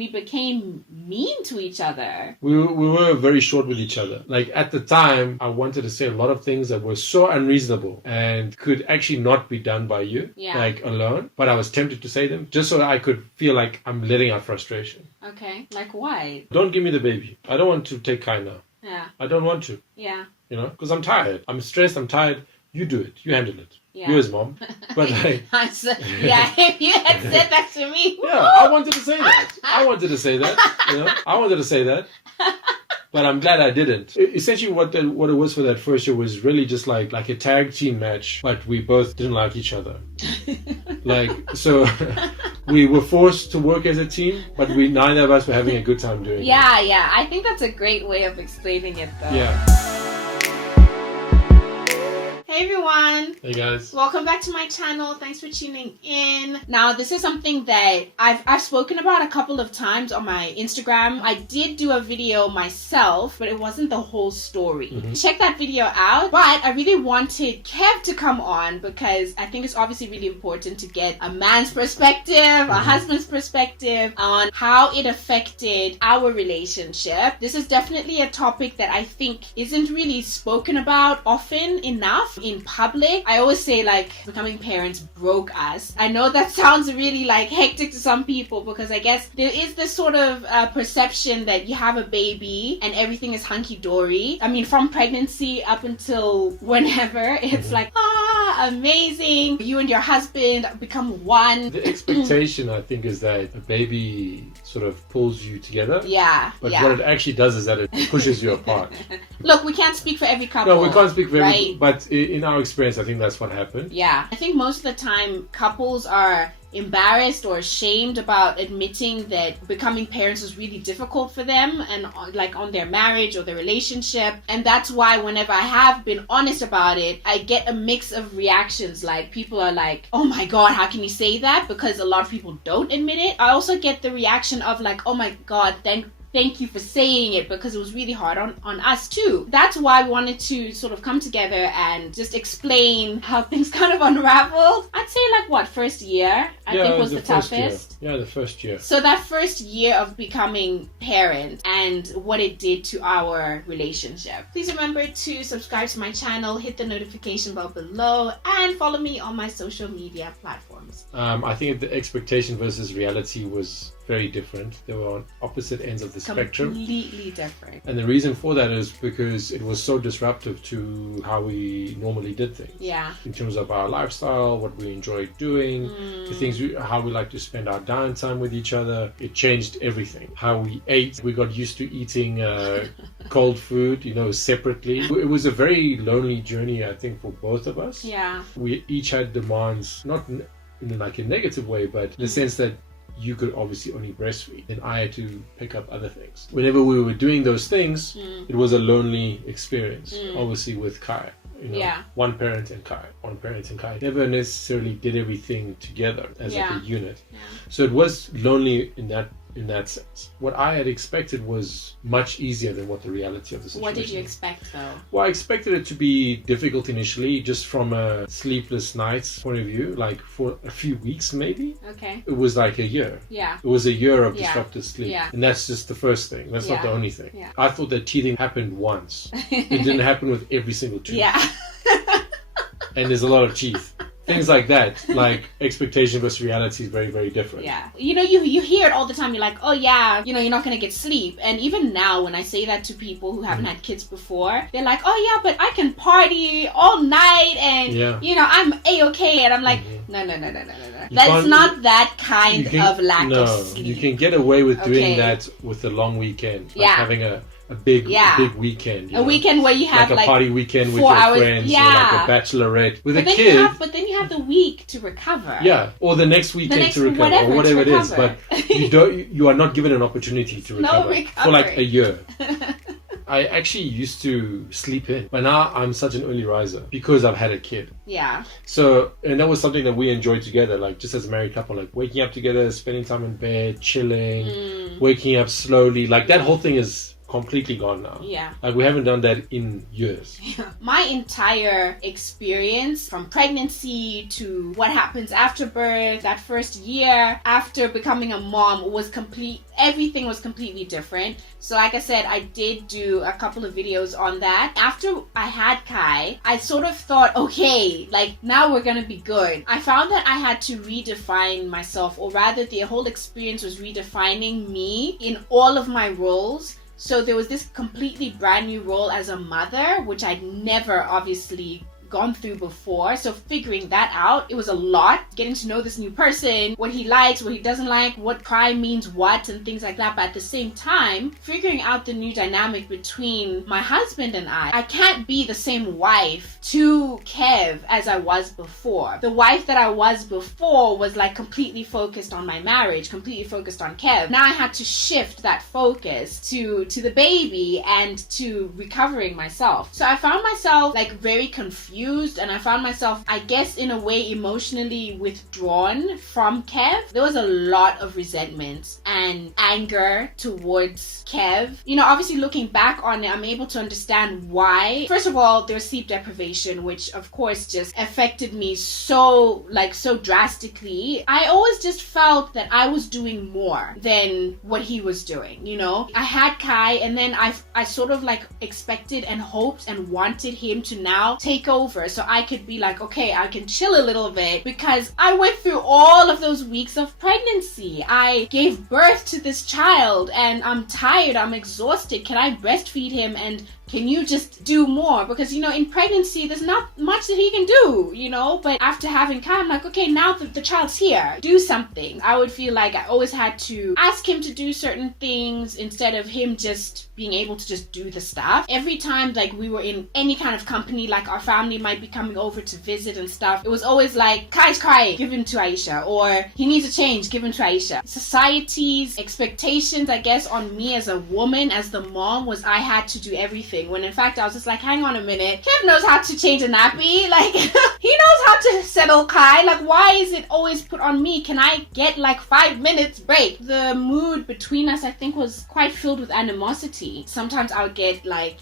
we became mean to each other. We were very short with each other. Like at the time, I wanted to say a lot of things that were so unreasonable and could actually not be done by you, like alone. But I was tempted to say them just so that I could feel like I'm letting out frustration. Okay, like why? Don't give me the baby. I don't want to take Kai now. Yeah. I don't want to. Yeah. You know, because I'm tired. I'm stressed. I'm tired. You do it. You handle it. Yeah. You're his mom. But like, if you had said that to me. Yeah, I wanted to say that. I wanted to say that. But I'm glad I didn't. Essentially, what it was for that first year was really just like a tag team match, but we both didn't like each other. So we were forced to work as a team, but neither of us were having a good time doing it. Yeah. I think that's a great way of explaining it, though. Yeah. Hey everyone! Hey guys. Welcome back to my channel. Thanks for tuning in. Now, this is something that I've spoken about a couple of times on my Instagram. I did do a video myself, but it wasn't the whole story. Mm-hmm. Check that video out. But I really wanted Kev to come on because I think it's obviously really important to get a man's perspective, a husband's perspective on how it affected our relationship. This is definitely a topic that I think isn't really spoken about often enough in public. I always say like becoming parents broke us. I know that sounds really like hectic to some people because I guess there is this sort of perception that you have a baby and everything is hunky-dory. I mean, from pregnancy up until whenever, it's like, amazing. You and your husband become one. The expectation, I think, is that a baby sort of pulls you together. Yeah. But what it actually does is that it pushes you apart. Look, we can't speak for every couple. No, we can't speak for every right? But in our experience, I think that's what happened. Yeah. I think most of the time, couples are embarrassed or ashamed about admitting that becoming parents is really difficult for them and like on their marriage or their relationship. And that's why whenever I have been honest about it, I get a mix of reactions. Like people are like, oh my God, how can you say that? Because a lot of people don't admit it. I also get the reaction of like, oh my God, thank you for saying it because it was really hard on us too. That's why we wanted to sort of come together and just explain how things kind of unraveled. I'd say like first year I think was the toughest. Yeah, the first year. So that first year of becoming parents and what it did to our relationship. Please remember to subscribe to my channel, hit the notification bell below, and follow me on my social media platforms. I think the expectation versus reality was very different. They were on opposite ends of the spectrum. Completely different. And the reason for that is because it was so disruptive to how we normally did things. Yeah. In terms of our lifestyle, what we enjoyed doing, the things how we like to spend our downtime with each other. It changed everything. How we ate. We got used to eating cold food, separately. It was a very lonely journey, I think, for both of us. Yeah. We each had demands, not in like a negative way, but in the sense that you could obviously only breastfeed and I had to pick up other things. Whenever we were doing those things, it was a lonely experience, obviously with Kai. One parent and Kai. Never necessarily did everything together as like a unit. Yeah. So it was lonely in that sense. What I had expected was much easier than what the reality of the situation was. What did you expect though? Well, I expected it to be difficult initially, just from a sleepless nights point of view, like for a few weeks maybe. Okay. It was like a year. Yeah. It was a year of disrupted sleep. Yeah. And that's just the first thing. That's not the only thing. Yeah. I thought that teething happened once. It didn't happen with every single tooth. Yeah. And there's a lot of teeth. Things like that, like expectation versus reality is very, very different. Yeah. You hear it all the time. You're like, oh yeah, you're not going to get sleep. And even now when I say that to people who haven't had kids before, they're like, oh yeah, but I can party all night and, I'm A-okay. And I'm like, no. That's not that kind of lack of sleep. You can get away with doing that with a long weekend. Like having a big weekend. A weekend where you have like a party weekend with 4 your hours, friends or like a bachelorette with a then kid. But then you have the week to recover. Yeah, or the next weekend to recover or whatever it is. But you are not given an opportunity to recover for like a year. I actually used to sleep in, but now I'm such an early riser because I've had a kid. Yeah. So, and that was something that we enjoyed together, like just as a married couple, like waking up together, spending time in bed, chilling, waking up slowly. Like that whole thing is completely gone now. Yeah. Like we haven't done that in years. My entire experience from pregnancy to what happens after birth, that first year after becoming a mom was everything was completely different. So like I said, I did do a couple of videos on that. After I had Kai, I sort of thought, okay, like now we're gonna be good. I found that I had to redefine myself, or rather the whole experience was redefining me in all of my roles. So there was this completely brand new role as a mother, which I'd never obviously gone through before. So figuring that out, it was a lot. Getting to know this new person, what he likes, what he doesn't like, what cry means what, and things like that. But at the same time, figuring out the new dynamic between my husband and I can't be the same wife to Kev as I was before. The wife that I was before was like completely focused on my marriage, completely focused on Kev. Now I had to shift that focus to the baby and to recovering myself. So I found myself like very confused, and I found myself, I guess, in a way emotionally withdrawn from Kev. There was a lot of resentment and anger towards Kev. You know, obviously looking back on it, I'm able to understand why. First of all, there was sleep deprivation, which of course just affected me so drastically. I always just felt that I was doing more than what he was doing, you know. I had Kai, and then I sort of like expected and hoped and wanted him to now take over, so I could be like, okay, I can chill a little bit, because I went through all of those weeks of pregnancy. I gave birth to this child and I'm tired, I'm exhausted. Can I breastfeed him, and can you just do more? Because, you know, in pregnancy, there's not much that he can do, you know? But after having Kai, I'm like, okay, now that the child's here, do something. I would feel like I always had to ask him to do certain things instead of him just being able to just do the stuff. Every time, like, we were in any kind of company, like our family might be coming over to visit and stuff, it was always like, Kai's crying, give him to Aisha. Or he needs a change, give him to Aisha. Society's expectations, I guess, on me as a woman, as the mom, was I had to do everything. When in fact I was just like, hang on a minute, Kev knows how to change a nappy, like he knows how to settle Kai, like why is it always put on me? Can I get like 5 minutes break? The mood between us, I think, was quite filled with animosity. Sometimes I would get like,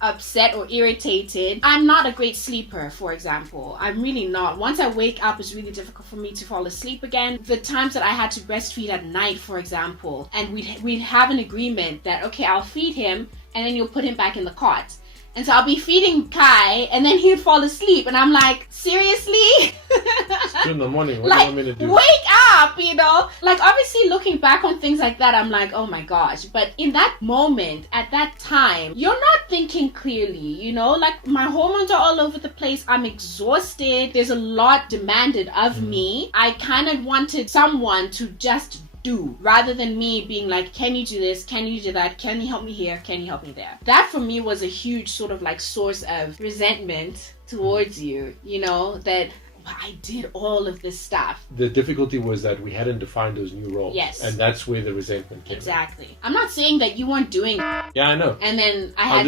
upset or irritated. I'm not a great sleeper, for example. I'm really not. Once I wake up, it's really difficult for me to fall asleep again. The times that I had to breastfeed at night, for example, and we'd have an agreement that, okay, I'll feed him and then you'll put him back in the cot. And so I'll be feeding Kai and then he'd fall asleep, and I'm like, seriously? It's 2 in the morning, what like, do you want me to do? Wake up, you know? Like, obviously looking back on things like that, I'm like, oh my gosh. But in that moment, at that time, you're not thinking clearly, you know? Like, my hormones are all over the place. I'm exhausted. There's a lot demanded of me. I kind of wanted someone to just do, rather than me being like, can you do this, can you do that, can you help me here, can you help me there. That for me was a huge sort of like source of resentment towards you, you know, that I did all of this stuff. The difficulty was that we hadn't defined those new roles. Yes. And that's where the resentment came in. I'm not saying that you weren't doing it. Yeah, I know. And then I'm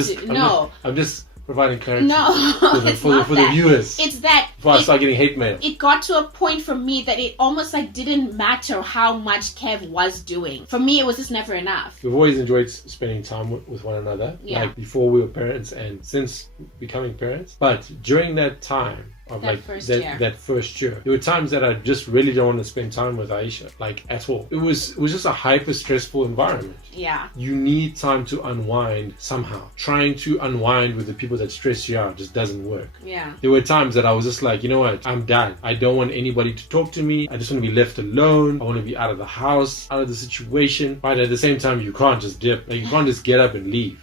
just providing clarity for the viewers. It's that before I start getting hate mail. It got to a point for me that it almost like didn't matter how much Kev was doing. For me, it was just never enough. We've always enjoyed spending time with one another, like before we were parents and since becoming parents. But during that time, of that first year, there were times that I just really don't want to spend time with Aisha, like at all. It was just a hyper stressful environment. Yeah. You need time to unwind somehow. Trying to unwind with the people that stress you out just doesn't work. Yeah. There were times that I was just like, you know what, I'm done. I don't want anybody to talk to me. I just want to be left alone. I want to be out of the house, out of the situation. But at the same time, you can't just dip. Like, you can't just get up and leave.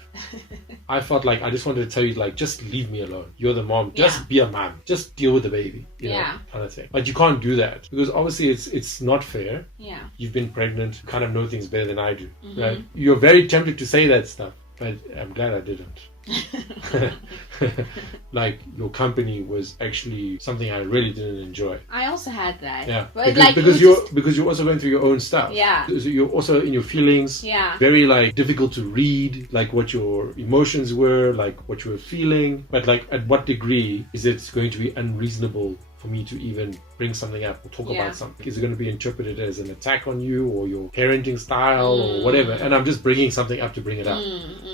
I felt like I just wanted to tell you, like, just leave me alone. You're the mom. Just be a mom. Just deal with the baby. You know, kind of thing. But you can't do that because obviously it's not fair. Yeah. You've been pregnant. You kind of know things better than I do. Right? You're very tempted to say that stuff, but I'm glad I didn't. Like, your company was actually something I really didn't enjoy. I also had that. Yeah, but because you're also going through your own stuff. Yeah, so you're also in your feelings. Yeah, very like difficult to read, like what your emotions were, like what you were feeling. But like, at what degree is it going to be unreasonable for me to even bring something up or talk about something, is it going to be interpreted as an attack on you or your parenting style or whatever? And I'm just bringing something up to bring it up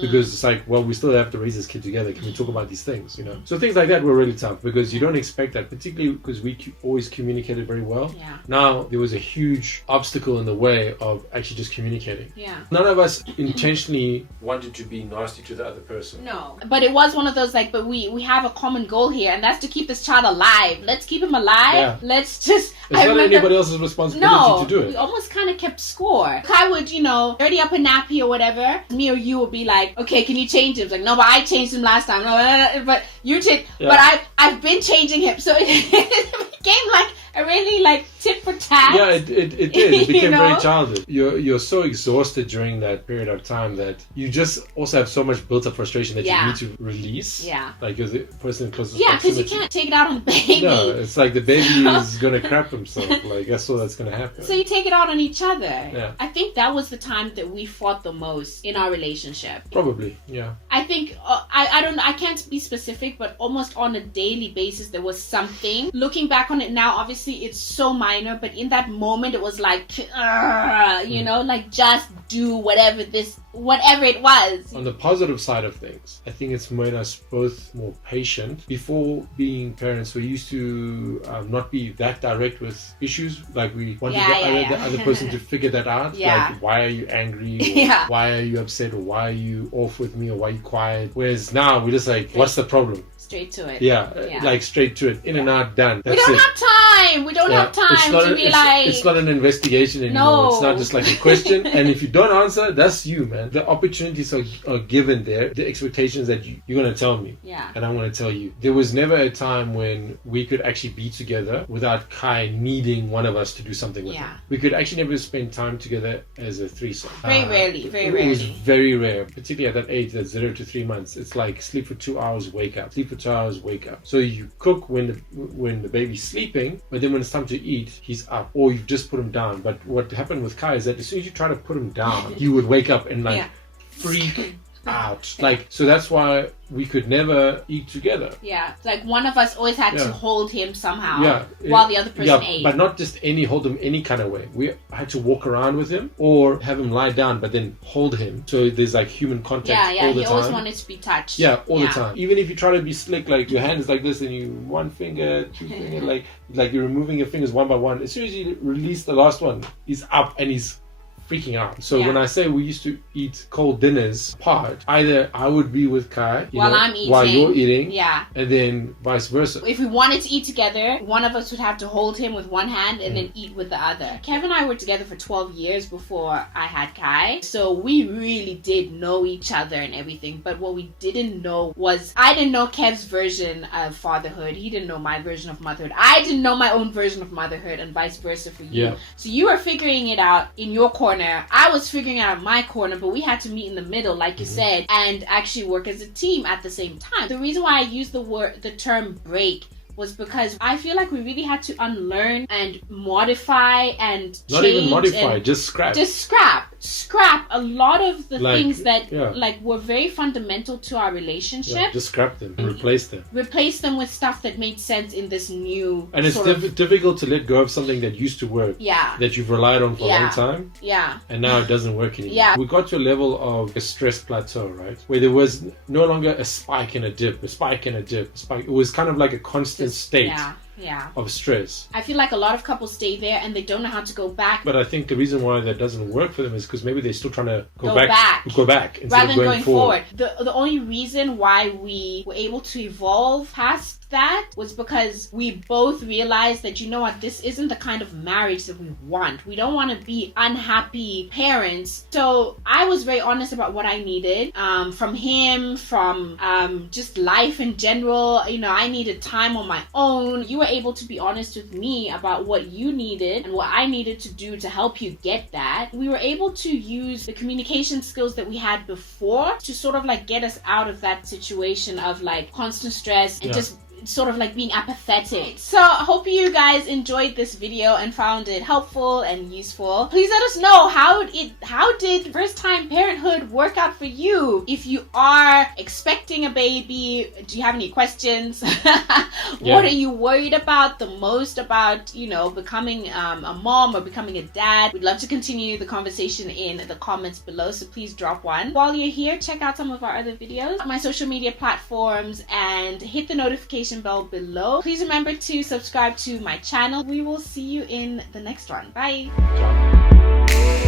because it's like, well, we still have to raise this kid together. Can we talk about these things? You know, so things like that were really tough because you don't expect that, particularly because we always communicated very well. Now there was a huge obstacle in the way of actually just communicating. None of us intentionally wanted to be nasty to the other person. No, but it was one of those like, but we have a common goal here, and that's to keep this child alive. Let's keep him alive. Let's just. It's not anybody else's responsibility to do it. We almost kind of kept score. I would, dirty up a nappy or whatever. Me or you would be like, okay, can you change him? It's like, no, but I changed him last time. No, but you change. But I've been changing him, so it became like a really like tit for tat. Yeah, it did. It became very childish. You're so exhausted during that period of time that you just also have so much built up frustration that you need to release. Like you're the person closest. Yeah, because you can't take it out on the baby. No, it's like the baby is gonna crap himself. Like that's all that's gonna happen. So you take it out on each other. Yeah. I think that was the time that we fought the most in our relationship. Probably, yeah. I think I can't be specific, but almost on a daily basis there was something. Looking back on it now, obviously it's so minor, but in that moment it was like, like just do whatever it was. On the positive side of things, I think it's made us both more patient. Before being parents, we used to not be that direct with issues. Like we wanted the other person to figure that out. Like, why are you angry? Or why are you upset? Or why are you off with me? Or why are you quiet? Whereas now we're just like, what's the problem? Straight to it. Like straight to it. In and out, done. That's we don't have time. We don't have time to be like... It's not an investigation anymore. No. It's not just like a question. And if you don't answer, that's you, man. The opportunities are given there. The expectations that you're going to tell me. And I'm going to tell you. There was never a time when we could actually be together without Kai needing one of us to do something with him. We could actually never spend time together as a threesome. Very rarely. It was very rare, particularly at that age, that 0 to 3 months. It's like sleep for 2 hours, wake up. Sleep for 2 hours, wake up. So you cook when the baby's sleeping, but then when it's time to eat, he's up, or you've just put him down. But what happened with Kai is that as soon as you try to put him down, he would wake up and freak out. So that's why we could never eat together. Like one of us always had to hold him somehow while the other person ate. But not just hold him any kind of way. We had to walk around with him or have him lie down but then hold him. So there's like human contact all the time. He always wanted to be touched. All the time. Even if you try to be slick, like your hand is like this and you one finger, two finger, like you're removing your fingers one by one. As soon as you release the last one, he's up and he's freaking out. So when I say we used to eat cold dinners apart, either I would be with Kai I'm eating, while you're eating, and then vice versa. If we wanted to eat together, one of us would have to hold him with one hand and then eat with the other. Kev and I were together for 12 years before I had Kai, so we really did know each other and everything. But what we didn't know was, I didn't know Kev's version of fatherhood. He didn't know my version of motherhood. I didn't know my own version of motherhood, and vice versa for you. So you were figuring it out in your corner. I was figuring out my corner, but we had to meet in the middle, like you said, and actually work as a team at the same time. The reason why I use the term break was because I feel like we really had to unlearn and modify and change. Not even modify, just scrap. Scrap a lot of the things that were very fundamental to our relationship. Just scrap them and replace them. Replace them with stuff that made sense in this new. And it's difficult to let go of something that used to work. That you've relied on for a long time. And now it doesn't work anymore. We got to a level of a stress plateau, right? Where there was no longer a spike and a dip, a spike and a dip, a spike. It was kind of like a constant state of stress. I feel like a lot of couples stay there and they don't know how to go back. But I think the reason why that doesn't work for them is because maybe they're still trying to go back instead rather than of going forward. The only reason why we were able to evolve past that was because we both realized that, you know what, this isn't the kind of marriage that we want. We don't want to be unhappy parents. So I was very honest about what I needed from him, from just life in general. I needed time on my own. You were able to be honest with me about what you needed and what I needed to do to help you get that. We were able to use the communication skills that we had before to sort of like get us out of that situation of like constant stress and just sort of like being apathetic. So I hope you guys enjoyed this video and found it helpful and useful. Please let us know how did first time parenthood work out for you? If you are expecting a baby, do you have any questions? What are you worried about the most about, you know, becoming a mom or becoming a dad? We'd love to continue the conversation in the comments below, so please drop one. While you're here, check out some of our other videos on my social media platforms and hit the notification bell below. Please remember to subscribe to my channel. We will see you in the next one. Bye. Ciao.